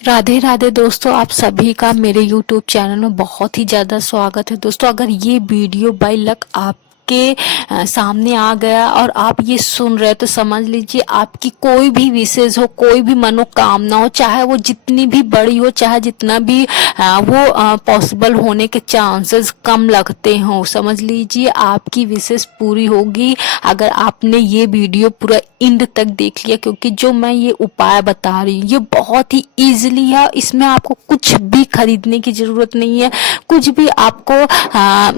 राधे राधे दोस्तों, आप सभी का मेरे YouTube चैनल में बहुत ही ज़्यादा स्वागत है। दोस्तों, अगर ये वीडियो बाय लक आपके सामने आ गया और आप ये सुन रहे तो समझ लीजिए आपकी कोई भी विशेष हो, कोई भी मनोकामना हो, चाहे वो जितनी भी बड़ी हो, चाहे जितना भी वो पॉसिबल होने के चांसेस कम लगते हो, समझ लीजिए आपकी विशेष पूरी होगी अगर आपने ये वीडियो पूरा एंड तक देख लिया। क्योंकि जो मैं ये उपाय बता रही हूँ ये बहुत ही इजीली है। इसमें आपको कुछ भी खरीदने की जरूरत नहीं है, कुछ भी आपको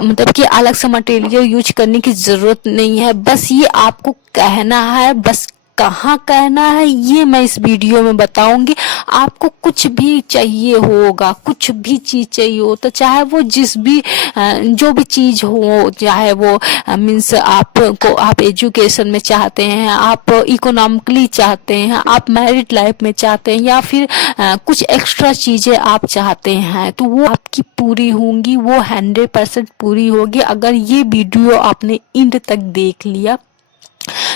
मतलब कि अलग से मटेरियल यूज करने की जरूरत नहीं है। बस ये आपको कहना है, बस कहाँ कहना है ये मैं इस वीडियो में बताऊंगी। आपको कुछ भी चाहिए होगा, कुछ भी चीज चाहिए हो तो चाहे वो जिस भी जो भी चीज हो, चाहे वो मीन्स आप एजुकेशन में चाहते हैं, आप इकोनॉमिकली चाहते हैं, आप मैरिड लाइफ में चाहते हैं, या फिर कुछ एक्स्ट्रा चीजें आप चाहते हैं, तो वो आपकी पूरी होंगी, वो 100% पूरी होगी अगर ये वीडियो आपने एंड तक देख लिया।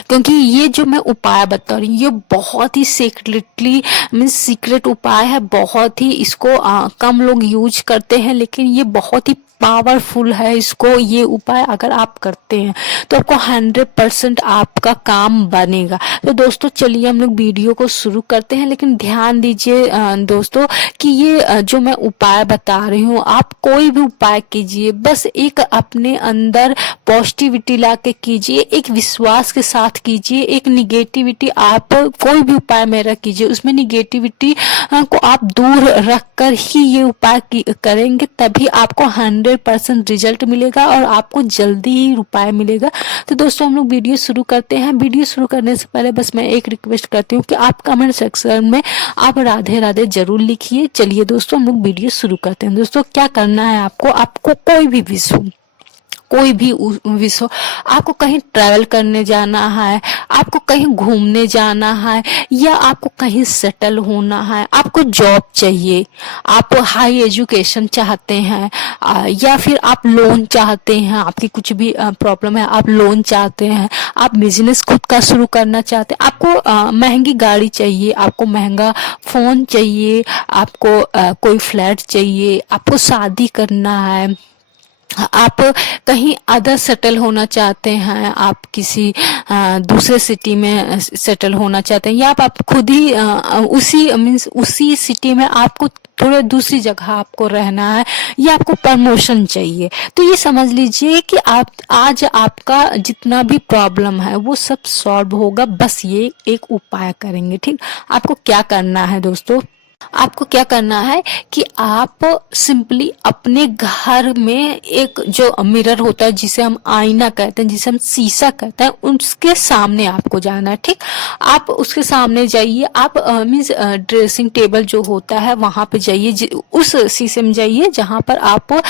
क्योंकि ये जो मैं उपाय बता रही हूँ ये बहुत ही सीक्रेटली मीन्स सीक्रेट उपाय है। बहुत ही इसको कम लोग यूज करते हैं, लेकिन ये बहुत ही पावरफुल है। इसको ये उपाय अगर आप करते हैं तो आपको 100% आपका काम बनेगा। तो दोस्तों चलिए हम लोग वीडियो को शुरू करते हैं। लेकिन ध्यान दीजिए दोस्तों कि ये जो मैं उपाय बता रही हूँ, आप कोई भी उपाय कीजिए, बस एक अपने अंदर पॉजिटिविटी ला के कीजिए, एक विश्वास के साथ कीजिए। एक निगेटिविटी आप कोई भी उपाय मेरा कीजिए उसमें निगेटिविटी को आप दूर रख कर ही ये उपाय करेंगे, तभी आपको 100% रिजल्ट मिलेगा और आपको जल्दी ही उपाय मिलेगा। तो दोस्तों हम लोग वीडियो शुरू करते हैं। वीडियो शुरू करने से पहले बस मैं एक रिक्वेस्ट करती हूँ कि आप कमेंट सेक्शन में आप राधे राधे जरूर लिखिए। चलिए दोस्तों हम लोग वीडियो शुरू करते हैं। दोस्तों क्या करना है, आपको कोई भी विश हो, कोई भी विश हो, आपको कहीं ट्रैवल करने जाना है, आपको कहीं घूमने जाना है, या आपको कहीं सेटल होना है, आपको जॉब चाहिए, आप हाई एजुकेशन चाहते हैं, या फिर आप लोन चाहते हैं, आपकी कुछ भी प्रॉब्लम है आप लोन चाहते हैं, आप बिजनेस खुद का शुरू करना चाहते हैं, आपको महंगी गाड़ी चाहिए, आपको महंगा फोन चाहिए, आपको कोई फ्लैट चाहिए, आपको शादी करना है, आप कहीं अदर सेटल होना चाहते हैं, आप किसी दूसरे सिटी में सेटल होना चाहते हैं, या आप खुद ही उसी मीन्स उसी सिटी में आपको थोड़ा दूसरी जगह आपको रहना है, या आपको प्रमोशन चाहिए, तो ये समझ लीजिए कि आप आज आपका जितना भी प्रॉब्लम है वो सब सॉल्व होगा। बस ये एक उपाय करेंगे। ठीक, आपको क्या करना है दोस्तों, आपको क्या करना है कि आप सिंपली अपने घर में एक जो मिरर होता है जिसे हम आईना कहते हैं, जिसे हम शीशा कहते हैं, उसके सामने आपको जाना है। ठीक, आप उसके सामने जाइए, आप मीन्स ड्रेसिंग टेबल जो होता है वहां पे जाइए, उस शीशे में जाइए जहां पर आप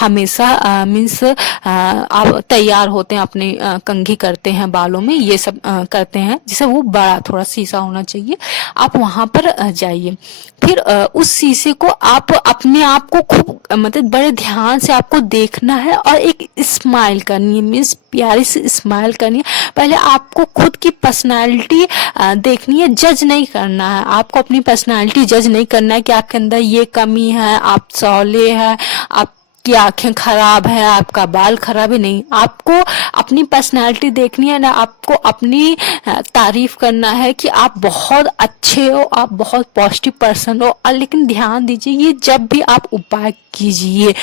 हमेशा मीन्स आप तैयार होते हैं, अपने कंघी करते हैं बालों में, ये सब करते हैं, जिसे वो बड़ा थोड़ा शीशा होना चाहिए। आप वहां पर जाइए, फिर उस शीशे को आप अपने आप को खूब मतलब बड़े ध्यान से आपको देखना है और एक स्माइल करनी है, मीन्स प्यारी सी स्माइल करनी है। पहले आपको खुद की पर्सनालिटी देखनी है, जज नहीं करना है। आपको अपनी पर्सनालिटी जज नहीं करना है कि आपके अंदर ये कमी है, आप सौले हैं, आप की आंखें खराब है, आपका बाल खराब है, नहीं। आपको अपनी पर्सनालिटी देखनी है ना, आपको अपनी तारीफ करना है कि आप बहुत अच्छे हो, आप बहुत पॉजिटिव पर्सन हो। लेकिन ध्यान दीजिए ये जब भी आप उपाय कीजिए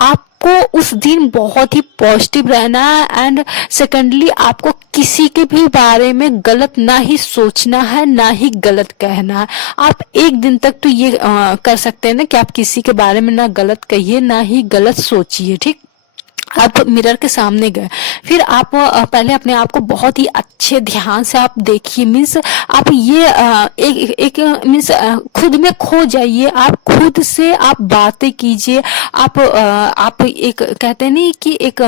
आपको उस दिन बहुत ही पॉजिटिव रहना है। एंड सेकेंडली आपको किसी के भी बारे में गलत ना ही सोचना है, ना ही गलत कहना है। आप एक दिन तक तो ये कर सकते हैं ना कि आप किसी के बारे में ना गलत कहिए ना ही गलत सोचिए। ठीक, आप मिरर के सामने गए, फिर आप पहले अपने आप को बहुत ही अच्छे ध्यान से आप देखिए, मीन्स आप ये एक मीन्स खुद में खो जाइए, आप खुद से आप बातें कीजिए। आप एक कहते नहीं कि एक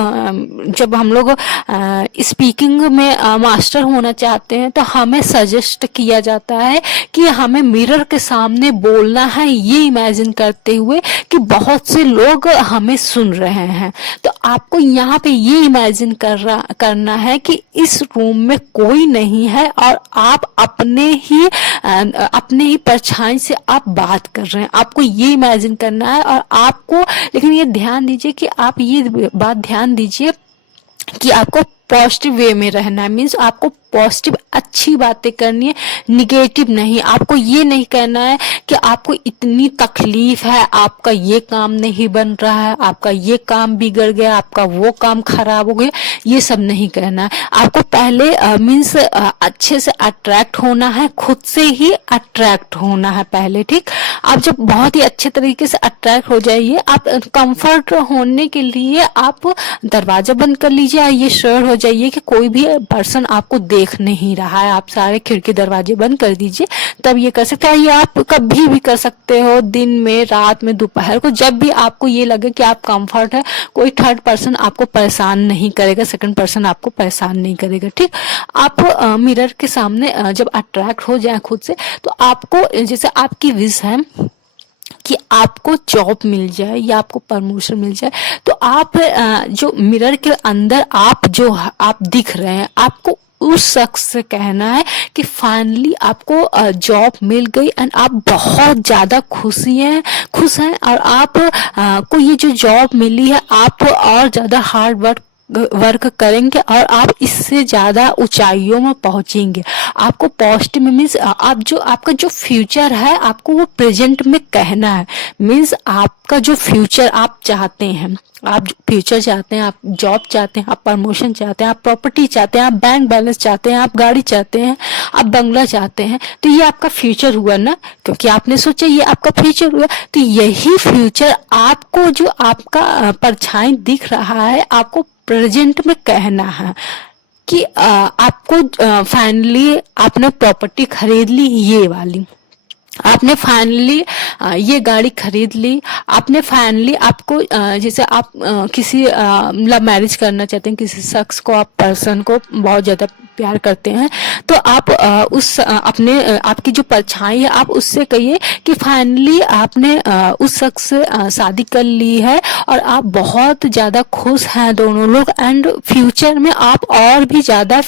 जब हम लोग स्पीकिंग में मास्टर होना चाहते हैं तो हमें सजेस्ट किया जाता है कि हमें मिरर के सामने बोलना है, ये इमेजिन करते हुए कि बहुत से लोग हमें सुन रहे हैं। तो आपको यहाँ पे ये इमेजिन करना है कि इस रूम में कोई नहीं है और आप अपने ही परछाई से आप बात कर रहे हैं, आपको ये इमेजिन करना है। और आपको लेकिन ये ध्यान दीजिए कि आप ये बात ध्यान दीजिए कि आपको पॉजिटिव वे में रहना है। मीन्स आपको पॉजिटिव अच्छी बातें करनी है, निगेटिव नहीं। आपको ये नहीं कहना है कि आपको इतनी तकलीफ है, आपका ये काम नहीं बन रहा है, आपका ये काम बिगड़ गया, आपका वो काम खराब हो गया, ये सब नहीं कहना है। आपको पहले मीन्स अच्छे से अट्रैक्ट होना है, खुद से ही अट्रैक्ट होना है पहले, ठीक। आप जब बहुत ही अच्छे तरीके से अट्रैक्ट हो जाइए, आप कंफर्ट होने के लिए आप दरवाजा बंद कर लीजिए और ये श्योर हो जाइए कि कोई भी पर्सन आपको देख नहीं रहा है। आप सारे खिड़की दरवाजे बंद कर दीजिए, तब ये कर सकते हैं। ये आप कभी भी कर सकते हो, दिन में, रात में, दोपहर को, जब भी आपको ये लगे कि आप कंफर्ट है। कोई थर्ड पर्सन आपको परेशान नहीं करेगा, सेकंड पर्सन आपको परेशान नहीं करेगा, ठीक। आप मिरर के सामने जब अट्रैक्ट हो जाए खुद से, तो आपको जैसे आपकी विश है कि आपको जॉब मिल जाए या आपको प्रमोशन मिल जाए, तो आप जो मिरर के अंदर आप दिख रहे हैं, आपको उस शख्स से कहना है कि फाइनली आपको जॉब मिल गई एंड आप बहुत ज्यादा खुश हैं। और आप को ये जो जॉब मिली है, आप और ज्यादा हार्ड वर्क करेंगे और आप इससे ज्यादा ऊंचाइयों में पहुंचेंगे। आपको पॉजिटिव में मीन्स आपका जो फ्यूचर है, आपको वो प्रेजेंट में कहना है। मीन्स आपका जो फ्यूचर आप चाहते हैं, आप फ्यूचर चाहते हैं, आप जॉब चाहते हैं, आप प्रमोशन चाहते हैं, आप प्रॉपर्टी चाहते हैं, आप बैंक बैलेंस चाहते हैं, आप गाड़ी चाहते हैं, आप बंगला चाहते हैं, तो ये आपका फ्यूचर हुआ ना, क्योंकि आपने सोचा ये आपका फ्यूचर हुआ। तो यही फ्यूचर आपको, जो आपका परछाई दिख रहा है, आपको प्रेजेंट में कहना है कि आपको फाइनली आपने प्रॉपर्टी खरीद ली, ये वाली आपने फाइनली ये गाड़ी खरीद ली, आपने फाइनली आपको जैसे आप किसी लव मैरिज करना चाहते हैं, किसी शख्स को, आप पर्सन को बहुत ज्यादा प्यार करते हैं, तो आप आपकी जो परछाई है, आप उससे कहिए कि फाइनली आपने उस शख्स से शादी कर ली है और आप बहुत ज्यादा खुश हैं दोनों लोग, एंड फ्यूचर में आप और भी ज्यादा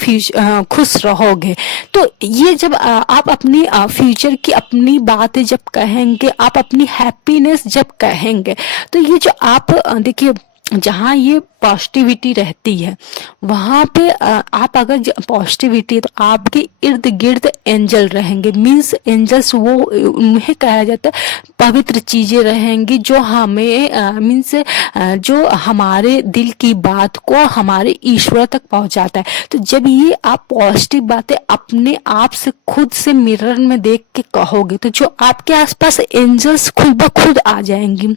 खुश रहोगे। तो ये जब आप अपनी फ्यूचर की अपनी बातें जब कहेंगे, आप अपनी हैप्पीनेस जब कहेंगे, तो ये जो आप देखिए, जहाँ ये पॉजिटिविटी रहती है, वहां पे आप अगर पॉजिटिविटी, तो आपके इर्द गिर्द एंजल रहेंगे। मीन्स एंजल्स वो उन्हें कहा जाता है पवित्र चीजें रहेंगी, जो हमें मीन्स जो हमारे दिल की बात को हमारे ईश्वर तक पहुंचाता है। तो जब ये आप पॉजिटिव बातें अपने आप से खुद से मिरर में देख के कहोगे, तो जो आपके आसपास एंजल्स खुद ब खुद आ जाएंगी,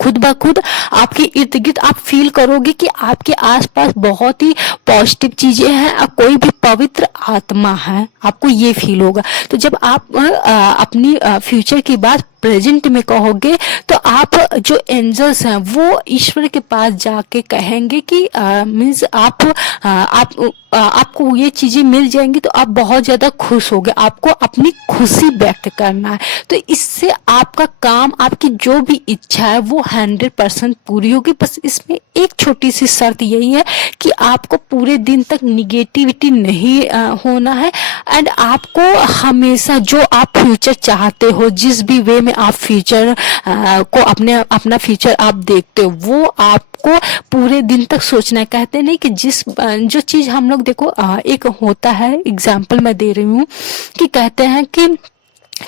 खुद ब खुद आपके इर्द गिर्द आप फील करोगे कि आपके आसपास बहुत ही पॉजिटिव चीजें हैं और कोई भी पवित्र आत्मा है, आपको ये फील होगा। तो जब आप अपनी फ्यूचर की बात प्रेजेंट में कहोगे, तो आप जो एंजल्स हैं वो ईश्वर के पास जाके कहेंगे कि मीन्स आपको ये चीजें मिल जाएंगी, तो आप बहुत ज्यादा खुश होगे। आपको अपनी खुशी व्यक्त करना है, तो इससे आपका काम, आपकी जो भी इच्छा है वो 100% पूरी होगी। बस इसमें एक छोटी सी शर्त यही है कि आपको पूरे दिन तक निगेटिविटी नहीं होना है, एंड आपको हमेशा जो आप फ्यूचर चाहते हो, जिस भी वे में आप फ्यूचर को अपना फ्यूचर आप देखते हो, वो आपको पूरे दिन तक सोचना है। कहते नहीं कि जो चीज हम लोग देखो, एक होता है, एग्जाम्पल मैं दे रही हूँ कि कहते हैं कि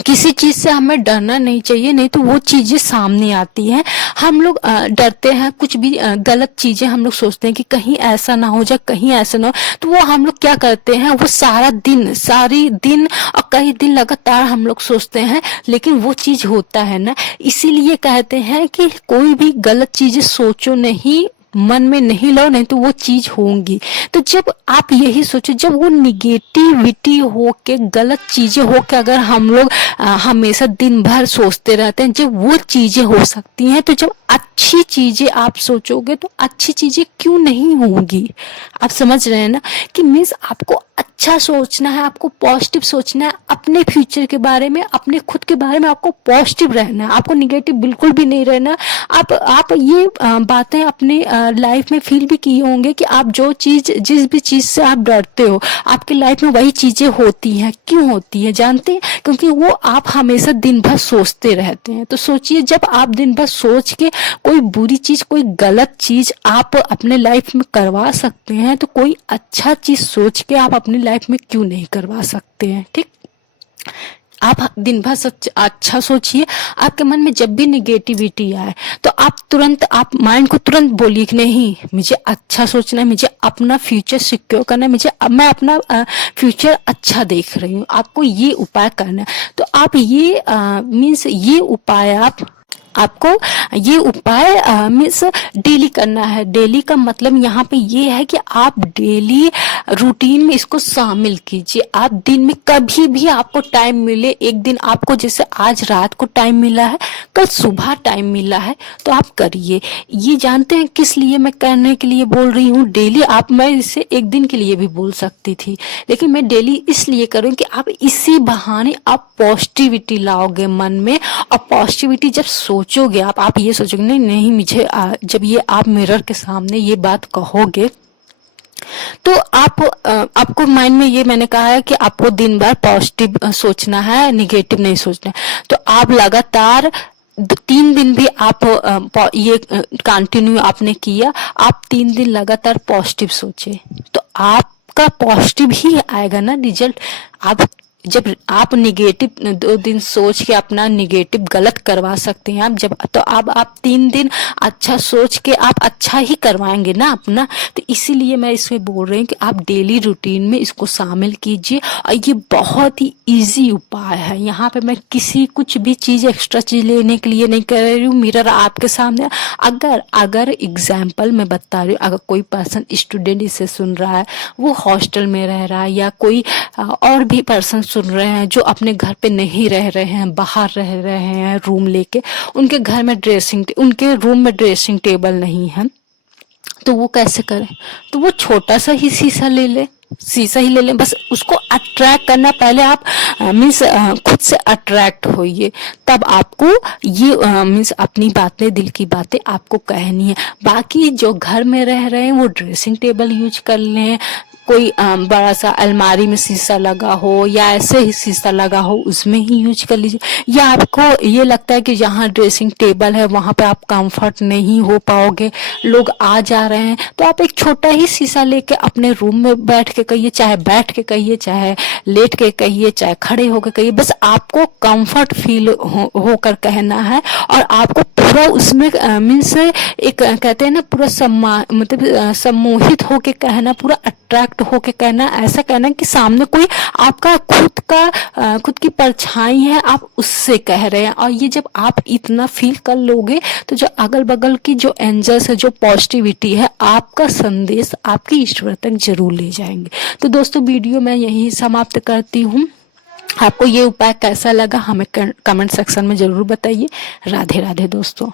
किसी चीज से हमें डरना नहीं चाहिए, नहीं तो वो चीजें सामने आती हैं। हम लोग डरते हैं, कुछ भी गलत चीजें हम लोग सोचते हैं कि कहीं ऐसा ना हो जाए, कहीं ऐसा ना हो, तो वो हम लोग क्या करते हैं, वो सारी दिन और कई दिन लगातार हम लोग सोचते हैं, लेकिन वो चीज होता है ना। इसीलिए कहते हैं कि कोई भी गलत चीजें सोचो नहीं, मन में नहीं लो, नहीं तो वो चीज होंगी। तो जब आप यही सोचो, जब वो निगेटिविटी हो के, गलत चीजें हो के अगर हम लोग हमेशा दिन भर सोचते रहते हैं, जब वो चीजें हो सकती हैं, तो जब अच्छी चीजें आप सोचोगे तो अच्छी चीजें क्यों नहीं होंगी। आप समझ रहे हैं ना कि मीन्स आपको अच्छा सोचना है, आपको पॉजिटिव सोचना है, अपने फ्यूचर के बारे में, अपने खुद के बारे में आपको पॉजिटिव रहना है, आपको निगेटिव बिल्कुल भी नहीं रहना। आप ये बातें अपने लाइफ में फील भी किए होंगे कि आप जो चीज, जिस भी चीज से आप डरते हो, आपकी लाइफ में वही चीजें होती हैं। क्यों होती हैं जानते हैं? क्योंकि वो आप हमेशा दिन भर सोचते रहते हैं। तो सोचिए, जब आप दिन भर सोच के कोई बुरी चीज, कोई गलत चीज आप अपने लाइफ में करवा सकते हैं, तो कोई अच्छा चीज सोच के आप अपनी लाइफ में क्यों नहीं करवा सकते हैं। ठीक, आप दिन भर सच अच्छा सोचिए। आपके मन में जब भी निगेटिविटी आए तो आप तुरंत, आप माइंड को तुरंत बोलिए कि नहीं, मुझे अच्छा सोचना है, मुझे अपना फ्यूचर सिक्योर करना है, मैं अपना फ्यूचर अच्छा देख रही हूँ। आपको ये उपाय करना है। तो आप ये मीन्स ये उपाय आपको ये उपाय मीन्स डेली करना है। डेली का मतलब यहाँ पे ये है कि आप डेली रूटीन में इसको शामिल कीजिए। आप दिन में कभी भी आपको टाइम मिले, एक दिन आपको जैसे आज रात को टाइम मिला है, कल सुबह टाइम मिला है, तो आप करिए। ये जानते हैं किस लिए मैं करने के लिए बोल रही हूँ डेली? मैं इसे एक दिन के लिए भी बोल सकती थी, लेकिन मैं डेली इसलिए करूँ कि आप इसी बहाने आप पॉजिटिविटी लाओगे मन में। और पॉजिटिविटी जब सोचोगे आप ये सोचोगे नहीं नहीं मुझे जब ये आप मिरर के सामने ये बात कहोगे तो आपको माइंड में, ये मैंने कहा है कि आपको दिन भर पॉजिटिव सोचना है, निगेटिव नहीं सोचना है। तो आप लगातार 3 दिन भी आप ये कंटिन्यू आपने किया, आप 3 दिन लगातार पॉजिटिव सोचे, तो आपका पॉजिटिव ही आएगा ना रिजल्ट। आप जब आप निगेटिव 2 दिन सोच के अपना निगेटिव गलत करवा सकते हैं आप, जब तो अब आप 3 दिन अच्छा सोच के आप अच्छा ही करवाएंगे ना अपना। तो इसीलिए मैं इसमें बोल रही हूँ कि आप डेली रूटीन में इसको शामिल कीजिए। और ये बहुत ही इजी उपाय है। यहाँ पे मैं किसी कुछ भी चीज, एक्स्ट्रा चीज लेने के लिए नहीं कर रही हूँ। मिरर आपके सामने, अगर एग्जाम्पल मैं बता रही हूँ, अगर कोई पर्सन, स्टूडेंट इसे सुन रहा है, वो हॉस्टल में रह रहा है, या कोई और भी पर्सन सुन रहे हैं जो अपने घर पे नहीं रह रहे हैं, बाहर रह रहे हैं रूम लेके, उनके घर में उनके रूम में ड्रेसिंग टेबल नहीं है, तो वो कैसे करें? तो वो छोटा सा ही शीशा ले ले, बस उसको अट्रैक्ट करना। पहले आप मीन्स खुद से अट्रैक्ट होइए, तब आपको ये मीन्स अपनी बातें, दिल की बातें आपको कहनी है। बाकी जो घर में रह रहे हैं वो ड्रेसिंग टेबल यूज कर लें, कोई बड़ा सा अलमारी में शीशा लगा हो या ऐसे ही शीशा लगा हो उसमें ही यूज कर लीजिए। या आपको ये लगता है कि जहाँ ड्रेसिंग टेबल है वहां पे आप कंफर्ट नहीं हो पाओगे, लोग आ जा रहे हैं, तो आप एक छोटा ही शीशा लेके अपने रूम में बैठ के कहिए, चाहे बैठ के कहिए, चाहे लेट के कहिए, चाहे खड़े होकर कहिए, बस आपको कंफर्ट फील होकर कहना है। और आपको पूरा उसमें मीन्स एक कहते हैं ना, पूरा मतलब सम्मोहित होके कहना, पूरा अट्रैक्ट होके कहना, ऐसा कहना कि सामने कोई आपका खुद की परछाई है, आप उससे कह रहे हैं। और ये जब आप इतना फील कर लोगे तो जो अगल बगल की जो एंजल्स है, जो पॉजिटिविटी है, आपका संदेश आपकी ईश्वर तक जरूर ले जाएंगे। तो दोस्तों, वीडियो मैं यहीं समाप्त करती हूँ। आपको ये उपाय कैसा लगा हमें कमेंट सेक्शन में जरूर बताइए। राधे राधे दोस्तों।